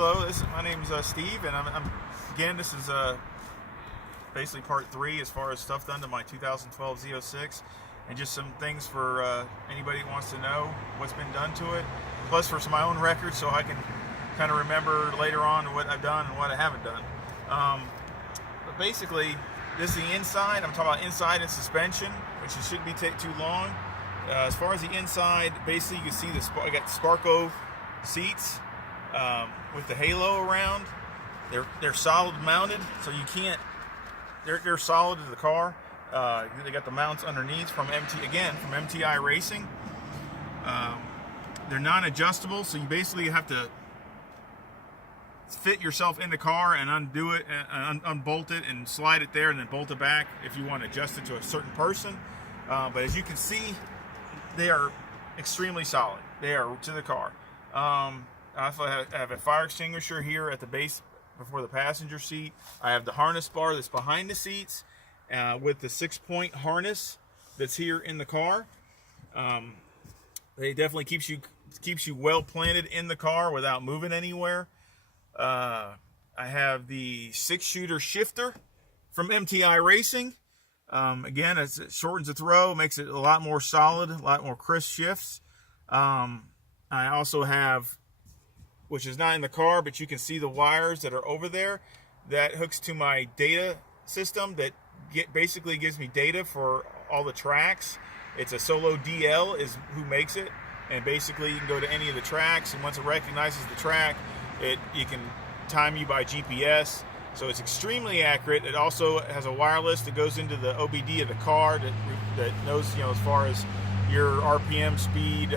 Hello, my name is Steve, and again, this is basically part 3 as far as stuff done to my 2012 Z06, and just some things for anybody who wants to know what's been done to it, plus for my own records so I can kind of remember later on what I've done and what I haven't done. But basically, this is the inside. I'm talking about inside and suspension, which it shouldn't be too long. As far as the inside, basically you can see I got Sparko seats with the halo around. They're solid mounted, so you can't. They're solid to the car. They got the mounts underneath from MTI Racing. They're non-adjustable, so you basically have to fit yourself in the car and undo it, and unbolt it, and slide it there, and then bolt it back if you want to adjust it to a certain person. But as you can see, they are extremely solid. They are to the car. I have a fire extinguisher here at the base before the passenger seat. I have the harness bar that's behind the seats with the 6-point harness that's here in the car. It definitely keeps you well planted in the car without moving anywhere. I have the 6-shooter shifter from MTI Racing. Again, it shortens the throw, makes it a lot more solid, a lot more crisp shifts. I also have, which is not in the car, but you can see the wires that are over there. That hooks to my data system that basically gives me data for all the tracks. It's a Solo DL is who makes it, and basically you can go to any of the tracks, and once it recognizes the track, you can time you by GPS. So it's extremely accurate. It also has a wireless that goes into the OBD of the car that knows, as far as your RPM, speed,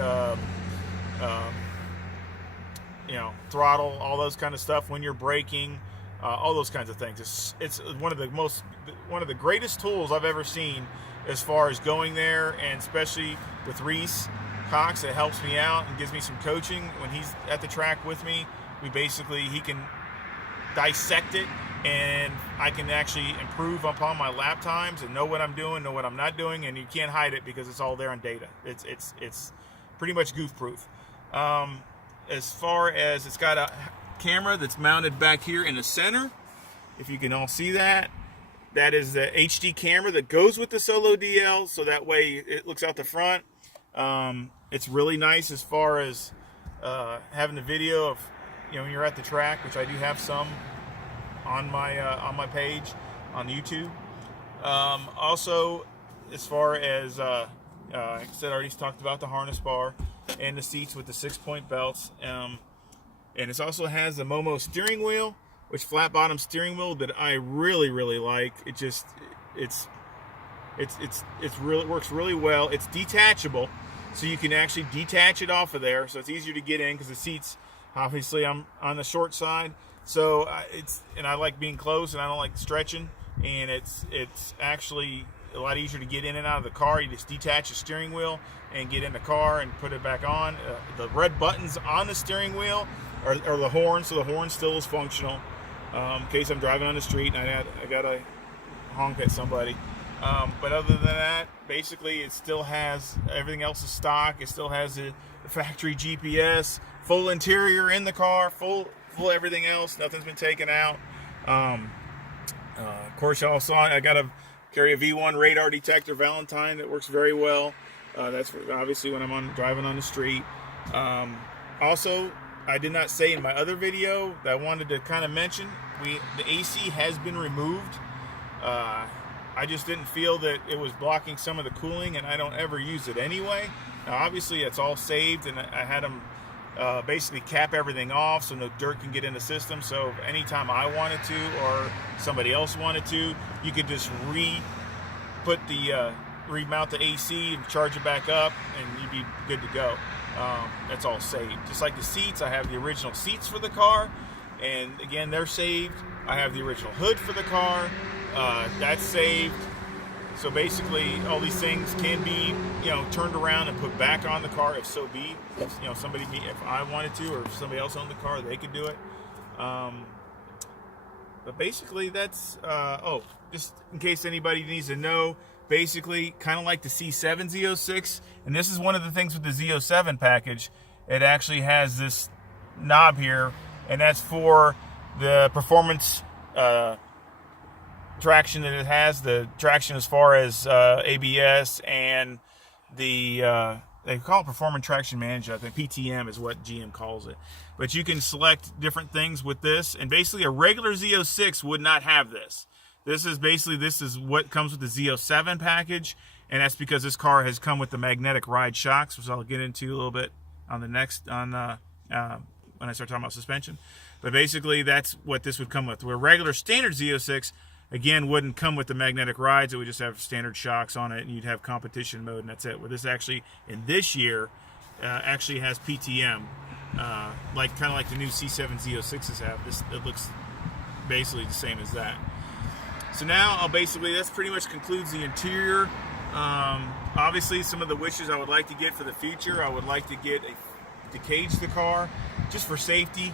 throttle, all those kind of stuff when you're braking, all those kinds of things. It's one of the greatest tools I've ever seen as far as going there, and especially with Reese Cox, that helps me out and gives me some coaching when he's at the track with me. He can dissect it, and I can actually improve upon my lap times and know what I'm doing, know what I'm not doing, and you can't hide it because it's all there on data. It's pretty much goof proof. As far as, it's got a camera that's mounted back here in the center. If you can all see that, that is the HD camera that goes with the Solo DL, so that way it looks out the front. It's really nice as far as having the video of when you're at the track, which I do have some on my page on YouTube. Also, as far as like I said, I already talked about the harness bar and the seats with the 6-point belts. And it also has the Momo steering wheel, which flat bottom steering wheel that I really like. It works really well. It's detachable, so you can actually detach it off of there, so it's easier to get in because the seats, obviously I'm on the short side, so I like being close and I don't like stretching, and it's actually a lot easier to get in and out of the car. You just detach the steering wheel and get in the car and put it back on. The red buttons on the steering wheel are the horn, so the horn still is functional in case I'm driving on the street and I gotta honk at somebody. But other than that, basically it still has everything else is stock. It still has the factory GPS, full interior in the car, full everything else. Nothing's been taken out. Of course, y'all saw I got to carry a V1 radar detector Valentine that works very well. That's obviously when I'm driving on the street. Also, I did not say in my other video that I wanted to kind of mention, the AC has been removed. I just didn't feel that it was blocking some of the cooling, and I don't ever use it anyway. Now, obviously, it's all saved, and I had them basically cap everything off so no dirt can get in the system. So anytime I wanted to, or somebody else wanted to, you could just remount the AC and charge it back up, and you'd be good to go. That's all saved. Just like the seats, I have the original seats for the car, and again, they're saved. I have the original hood for the car. That's saved. So basically, all these things can be, turned around and put back on the car if so be. If I wanted to, or if somebody else owned the car, they could do it. But basically, that's just in case anybody needs to know. Basically, kind of like the C7 Z06, and this is one of the things with the Z07 package. It actually has this knob here and that's for the performance traction that it has, the traction as far as ABS and the they call it performance traction management. I think PTM is what GM calls it. But you can select different things with this, and basically a regular Z06 would not have this. This is what comes with the Z07 package, and that's because this car has come with the magnetic ride shocks, which I'll get into a little bit on the next when I start talking about suspension. But basically that's what this would come with. Where regular standard Z06 again wouldn't come with the magnetic rides, it would just have standard shocks on it, and you'd have competition mode, and that's it. Where this actually in this year actually has PTM, kind of like the new C7 Z06s have. It looks basically the same as that. So now that's pretty much concludes the interior. Obviously, some of the wishes I would like to get for the future, I would like to get to cage the car just for safety.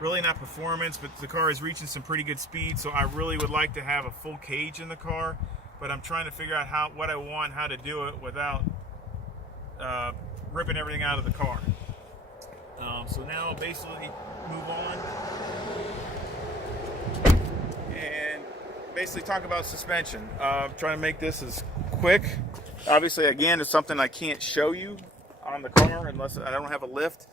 Really not performance, but the car is reaching some pretty good speed, so I really would like to have a full cage in the car, but I'm trying to figure out what I want, how to do it without ripping everything out of the car. So now I'll basically move on and basically talk about suspension. I'm trying to make this as quick. Obviously, again, it's something I can't show you on the car unless I don't have a lift.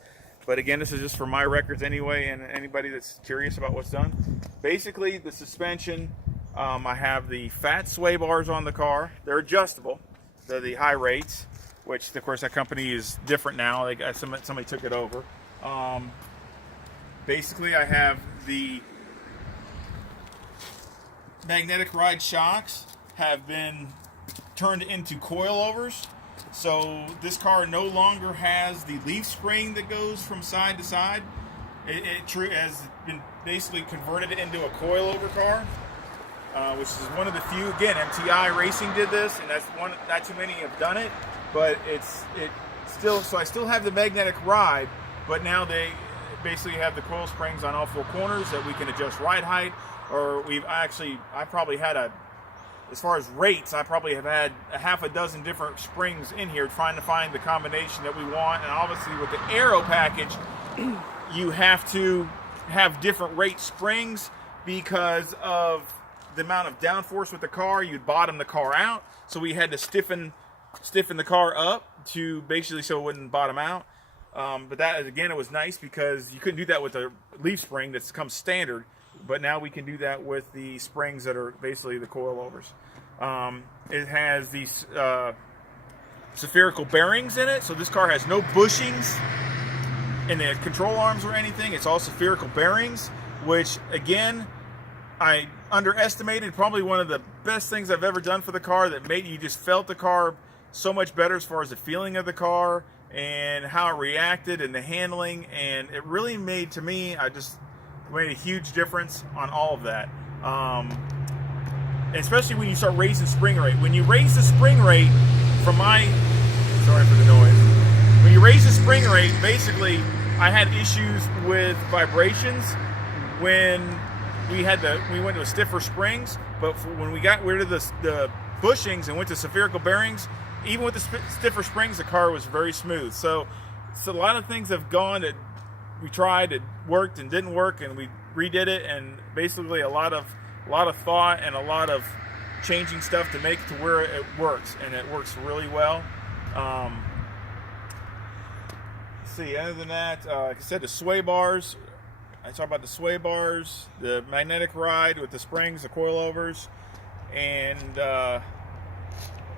But again, this is just for my records anyway, and anybody that's curious about what's done. Basically, the suspension, I have the fat sway bars on the car. They're adjustable. They're the high rates, which of course that company is different now. Somebody took it over. Basically, I have the magnetic ride shocks have been turned into coilovers. So this car no longer has the leaf spring that goes from side to side. It has been basically converted into a coilover car, which is one of the few. Again, MTI Racing did this, and that's one. Not too many have done it, but so I still have the magnetic ride, but now they basically have the coil springs on all four corners that we can adjust ride height. Or I probably had as far as rates, I probably have had a half a dozen different springs in here trying to find the combination that we want. And obviously with the Aero package, you have to have different rate springs because of the amount of downforce with the car. You'd bottom the car out. So we had to stiffen the car up to basically so it wouldn't bottom out. But that, again, it was nice because you couldn't do that with the leaf spring that's come standard. But now we can do that with the springs that are basically the coilovers. It has these spherical bearings in it, so this car has no bushings in the control arms or anything. It's all spherical bearings, which again, I underestimated. Probably one of the best things I've ever done for the car that made you just felt the car so much better as far as the feeling of the car and how it reacted and the handling, and it really made, to me, made a huge difference on all of that. Especially when you start raising spring rate. When you raise the spring rate sorry for the noise. When you raise the spring rate, basically, I had issues with vibrations when we went to stiffer springs, but when we got rid of the bushings and went to spherical bearings, even with the stiffer springs, the car was very smooth. So a lot of things have gone that we tried, it worked and didn't work, and we redid it, and basically a lot of thought and a lot of changing stuff to make it to where it works, and it works really well. Let's see, other than that, like I said, the sway bars. I talked about the sway bars, the magnetic ride with the springs, the coilovers, and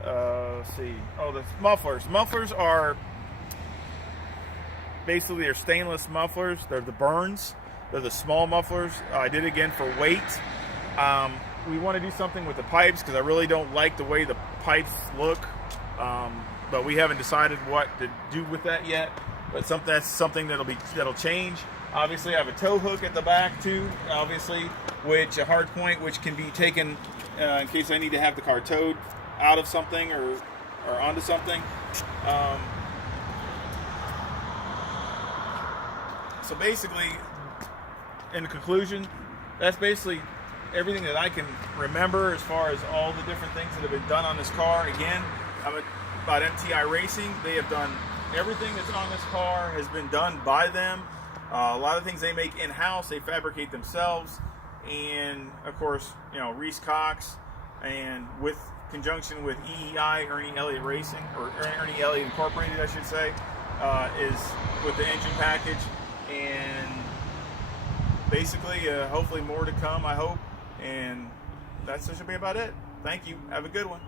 let's see. Oh, the mufflers. Mufflers are basically they're stainless mufflers. They're the Burns. They're the small mufflers. I did it again for weight. We want to do something with the pipes because I really don't like the way the pipes look. But we haven't decided what to do with that yet. But that's something that'll change. Obviously, I have a tow hook at the back too. Obviously, a hard point which can be taken in case I need to have the car towed out of something or onto something. So basically, in conclusion, that's basically everything that I can remember as far as all the different things that have been done on this car. Again, about MTI Racing. They have done everything that's on this car has been done by them. A lot of things they make in-house, they fabricate themselves, and of course, you know, Reese Cox, and with conjunction with EEI, Ernie Elliott Racing, or Ernie Elliott Incorporated, I should say, is with the engine package, and basically, hopefully more to come, I hope, and that should be about it. Thank you. Have a good one.